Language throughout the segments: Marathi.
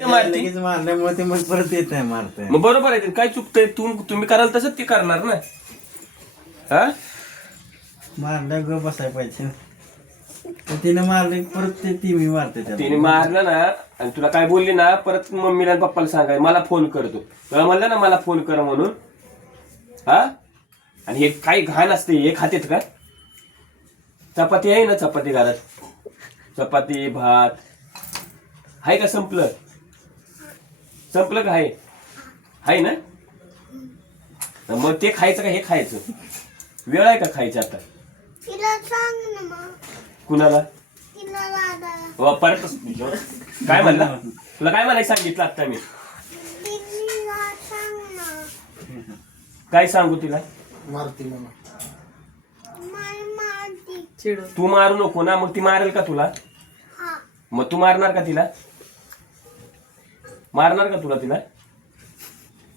लगेच मारल्यामुळे ते मग परत येत नाही मारताय. मग बरोबर आहे, काय चुकतंय? तुम्ही कराल तसंच ते करणार ना. हा मारल्या ग बसाय पाहिजे. तिने मारले परत ती मी मारते त्याला. तिने मारलं ना आणि तुला काय बोलली ना, परत मम्मीला आणि पप्पाला सांगाय मला फोन करतो. तुला म्हणलं ना मला फोन कर म्हणून. हा आणि हे काही घाण असते, हे खातेत का? चपाती आहे ना, चपाती घरात, चपाती भात आहे का? संपलं का? आहे ना? मग ते खायचं का हे खायचं? वेळ आहे का खायचं आता? कुणाला? परत काय म्हणला? तुला काय म्हणायचं सांगितलं आता मी? काय सांगू तिला? तू मारू नको ना, मग ती मारेल का तुला? मग तू मारणार का तिला? तिला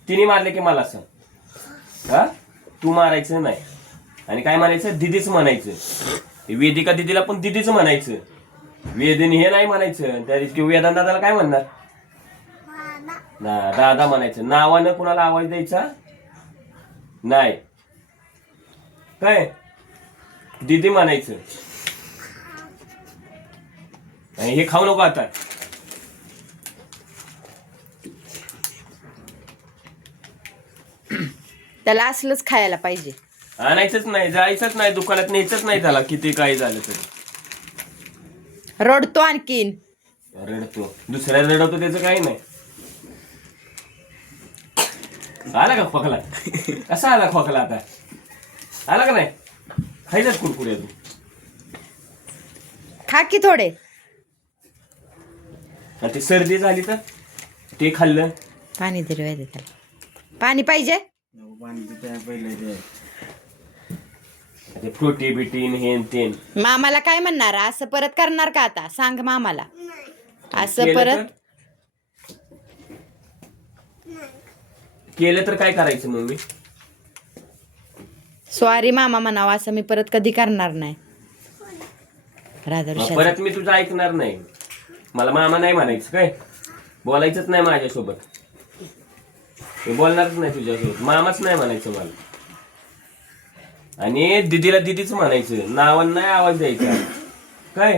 तिने मारले की मला सांग. हा तू मारायचं नाही. आणि काय म्हणायचं? दिदीच म्हणायचं. वेदिका दिदीला पण दिदीच म्हणायचं. वेदिनी हे नाही म्हणायचं. त्या दिवशी वेदांत दादाला काय म्हणणार? दादा म्हणायचं. नावानं कुणाला आवाज द्यायचा नाही. काय दिदी म्हणायचं. आणि हे खाऊ नको आता. त्याला असलंच खायला पाहिजे. आणायचंच नाही, जायचंच नाही, दुकानात न्यायचंच नाही त्याला, किती काही झालं तरी. रडतो आणखीन. रडतो, दुसऱ्या रडवतो त्याचं काही नाही. आला का खोकला? कसा आला खोकला आता? आला का नाही? खायचंच कुरकुरे तू. खा की थोडे. ते सर्दी झाली तर ते खाल्लं. पाणी तरी पाहिजे त्याला. पाणी पाहिजे. ते फ्रुटी बिटीन हे तेन. मामाला काय म्हणणार? असं परत करणार का आता? सांग मामाला. असं परत केलं तर काय करायचं मग मी? सॉरी मामा म्हणावं, असं मी परत कधी करणार नाही. राधा परत मी तुझं ऐकणार नाही. मला मामा नाही म्हणायचं, काय बोलायचंच नाही माझ्यासोबत. मी बोलणारच नाही तुझ्यासोबत. मामाच नाही म्हणायचं मला. आणि दिदीला दिदीच म्हणायचं. नावानं नाही आवाज द्यायचा. काय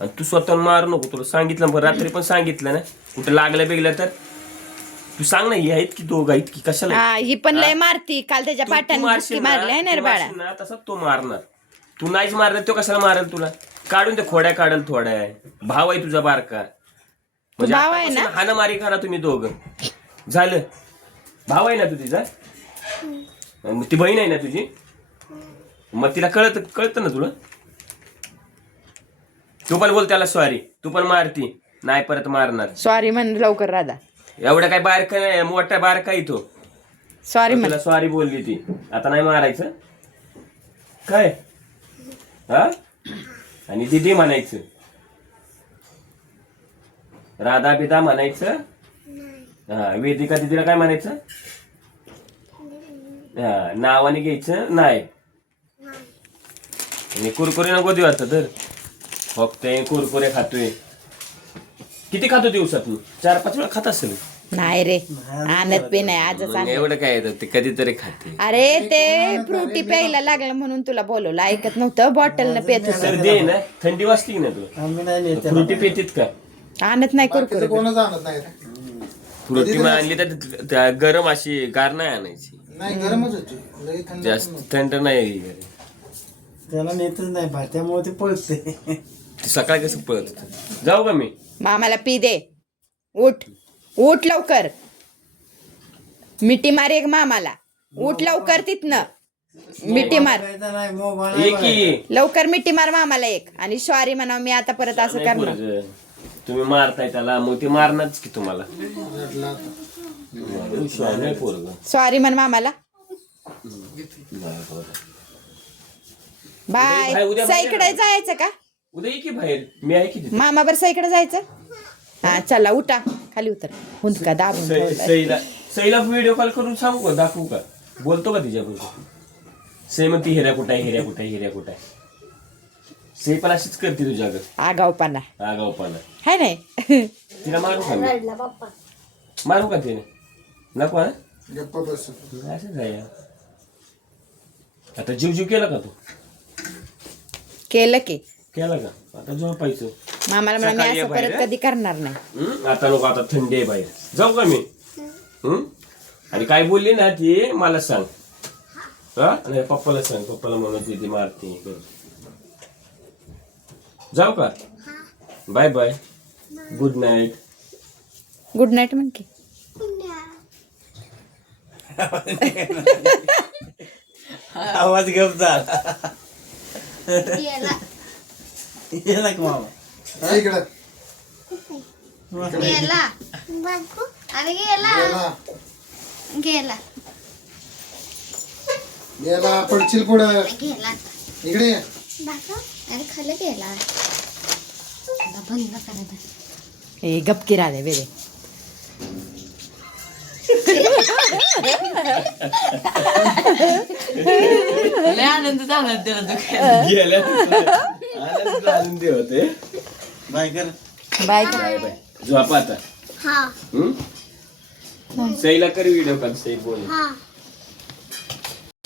आणि तू स्वतः मारू नको. तुला सांगितलं, पण रात्री पण सांगितलं ना. कुठं लागलं बिगलं तर तू सांग ना. ही आहेत की दोघं आहेत की कशाला? ही पण लय मारती. काल त्याच्या पाट्याने मारली आहे ना बाळा. तसा तो मारणार. तू नाहीच मारणार, तो कशाला मारेल तुला? काढून ते खोड्या काढल थोड्या. भाव आहे तुझा बारका. म्हणजे भाव आहे ना? हाणामारी करा तुम्ही दोघं. झालं. भाव आहे ना तू तिचा? ती बहीण आहे ना तुझी? मग तिला कळतं ना तुला? तू पण बोल त्याला सॉरी. तू पण मारती. नाही परत मारणार. सॉरी म्हण लवकर राधा. एवढं काय बारका नाही, मोठा बारका आहे तो. सॉरी म्हण. तिला सॉरी बोलली ती. आता नाही मारायचं काय? हा आणि दिदी म्हणायचं. राधा बिदा म्हणायचं. हा वेदिका दिदीला काय म्हणायचं? हा नावाने घ्यायचं नाही. आणि कुरकुरे नको देऊ आता तर. फक्त कुरकुरे खातोय. किती खातो दिवसात? 4-5 वेळा खात असेल. नाही रे, आणत बी नाही. आजच आणलं. एवढं काय येतं ते कधीतरी खाते. अरे ते फ्रुटी प्यायला लागलं म्हणून तुला बोलवलं. ऐकत नव्हतं. बॉटलनं पेत होतं. सर्दी आहे ना, थंडी वाजती की ना तुला? आम्ही नाही नेत त्याला. फ्रुटी पेतीत का? आणत नाही कुरकुरे. कोणच आणत नाही रे. फ्रुटी आणली तर त्या गरम अशी गार नाही आणायची. नाही गरमच होती. लई थंड जास्त थंड नाही. त्याला नेतच नाही बाहेर, त्यामुळे ते पळते. ती सकाळी कसं पळत होतं. जाऊ का मी? मामाला पी दे. उठ उठ लवकर. मिठी मार एक मामाला. उठ लवकर तिथनं. मिठी मार नाही मोबाईल ये की. लवकर. मिठी मार मामाला एक. आणि सॉरी म्हणावं, मी आता परत असं नाही करणार. पोरगं. तुम्ही मारताय त्याला, मग ते मारणारच की तुम्हाला. रडला आता. नाही पोरगं. सॉरी म्हण मामाला. नाही पोरगं. बाय. उद्या साईकडे जायचं का? उद्या ये की बाहेर. मी आहे की तिथे. मामा बरं साईकडे जायचं. हा चला उठा. खाली उतर. हुंदका दाबून ठेवलाय. सईला व्हिडिओ कॉल करून सांगू का? दाखवू का? बोलतो का तिच्याबरोबर? सई म्हणती हिऱ्या कुठं आहे, हिऱ्या कुठं आहे, हिऱ्या कुठं आहे. सई पण अशीच करते तुझ्याकडे आगावपणा आगाऊपणा. हाय नाही तिला मारू का मी? मारू का तिने नको ना गप्पा बस असंच आहे. आता जीव केला का तू केलं की केला का आता झोपायचं. मामाला म्हणा मी सकाळी ये असं बाहेर, परत कधी करणार नाही. आता नको आता थंडी आहे बाहेर जाऊ का मी आणि काय बोलली ना ती मला सांग हा आणि पप्पाला सांग पप्पाला म्हणून ती मारते जाऊ का bye bye good night. Good night म्हण की. आवाज गप झाला गेला का मामा इकडं गेला अरे गेला गेला गेला गेला पडशील पुढं गेला इकडे ये. अरे खाली गेला आता बंद करा ए गपकी राहते वेळे आनंद झाला त्याला गेल्या आनंदी होते. बाय कर बाय बाय बाय झोपा आता. हा सईला कर व्हिडिओ कॉल सई बोल हा